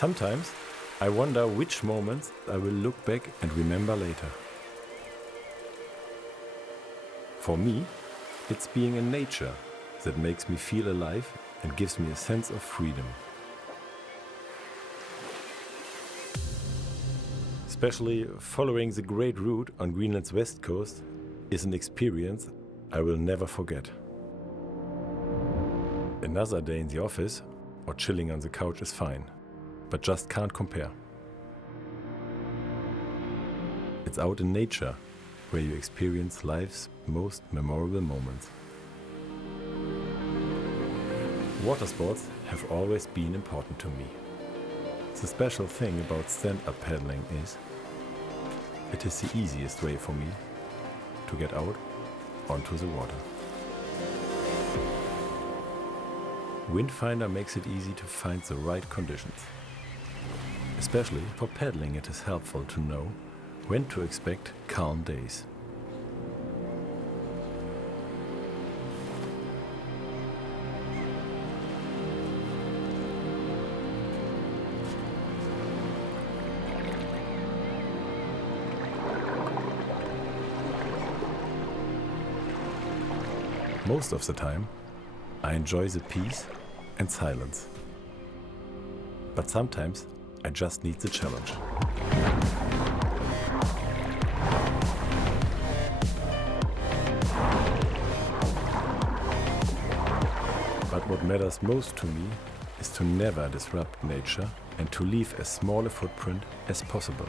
Sometimes I wonder which moments I will look back and remember later. For me, it's being in nature that makes me feel alive and gives me a sense of freedom. Especially following the great route on Greenland's west coast is an experience I will never forget. Another day in the office or chilling on the couch is fine, but just can't compare. It's out in nature where you experience life's most memorable moments. Water sports have always been important to me. The special thing about stand-up paddling is it is the easiest way for me to get out onto the water. Windfinder makes it easy to find the right conditions. Especially for paddling, it is helpful to know when to expect calm days. Most of the time, I enjoy the peace and silence. But sometimes, I just need the challenge. But what matters most to me is to never disrupt nature and to leave as small a footprint as possible.